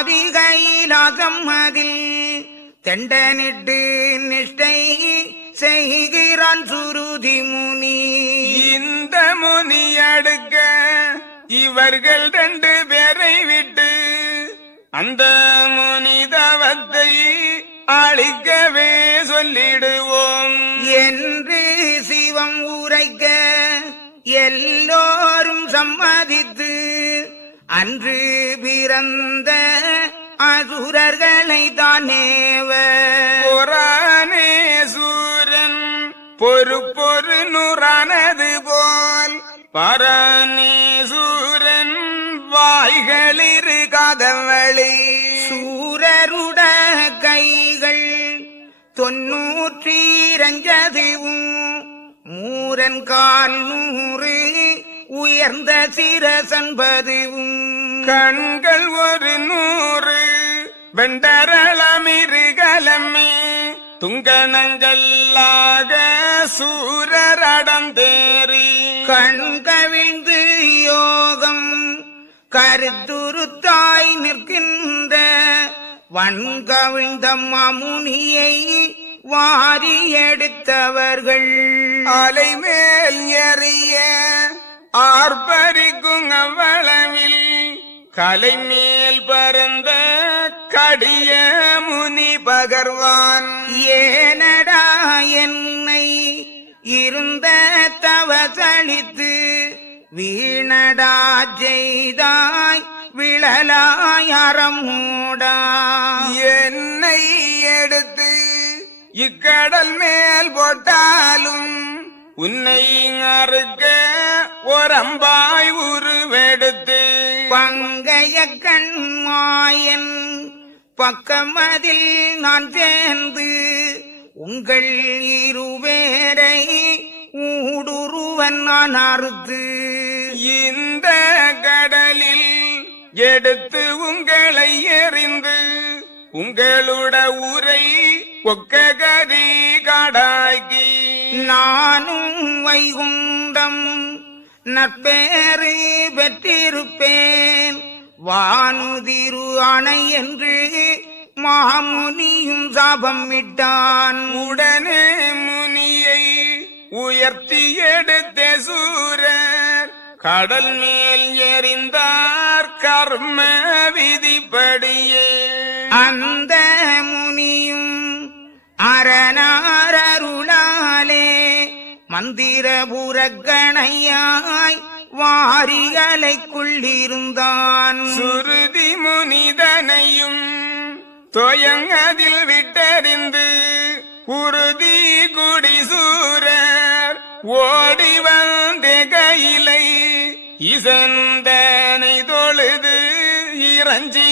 ஆதிகையிலாசம் அதில் தெண்டனிட்டு நிஷ்டை செய்கிறான் சுருதி முனி. இந்த முனி அடுக்க இவர்கள் 2 பேரை விட்டு அந்த முனிதவத்தை அழிக்கவே சொல்லிடுவோம் என்று சிவம் உரைக்க எல்லோரும் சம்மதித்து அன்று பிறந்த அசுரர்களை தானேவ புராணேசூரன் பொறு நூறானது போல் பராணேசூரன் வாய்களிரு காதவழி. சூரருட கைகள் 92 மூரன் கால் 100 உயர்ந்த சிரசன்பதுவும் கண்கள் 100 வெண்டரளமிருகலமே துங்கனங்கல்லாக சூரரடம் தேறி கண்கவிழ்ந்து யோகம் கருத்துருத்தாய் நிற்கின்ற வன்கவிழ்ந்த மாமுனியை வாரி எடுத்தவர்கள் அலைமேல் எறிய ஆர்ப்பரிக்கும் அவ்வளவில் கலைமேல் பரந்த கடிய முனி பகர்வான். ஏனடா என்னை இருந்த தவசளித்து வீணடா செய்தாய் விழலாய் அறமூடா. என்னை எடுத்து இக்கடல் மேல் போட்டாலும் உன்னை அறுக்க ஒரம்பாய் உருவெடுத்து பங்கைய கண்மாயன் பக்கமதில் நான் சேர்ந்து உங்கள் 2 பேரை ஊடுருவன் நான் அறுத்து இந்த கடலில் எடுத்து உங்களை எறிந்து உங்களோட ஊரை ஒக்ககரி காடாக்கி நானும் வைகுண்டம் நற்பேறு பெற்றிருப்பேன். வானுதிரு அணை என்று மாமுனியும் சாபம் விட்டான். உடனே முனியை உயர்த்தி எடுத்த சூரர் கடல் மேல் எறிந்தார் கர்ம விதிப்படியே. அந்த முனியும் அரணாரருளாலே மந்திரபுரக்கணையாய் வாரிகளைக்குள்ளிருந்தான். சுருதி முனிதனையும் தொயங்கதில் விட்டறிந்து உறுதி குடி சூரர் ஓடி வந்த கையிலை இசந்தனை தொழுது இறஞ்சி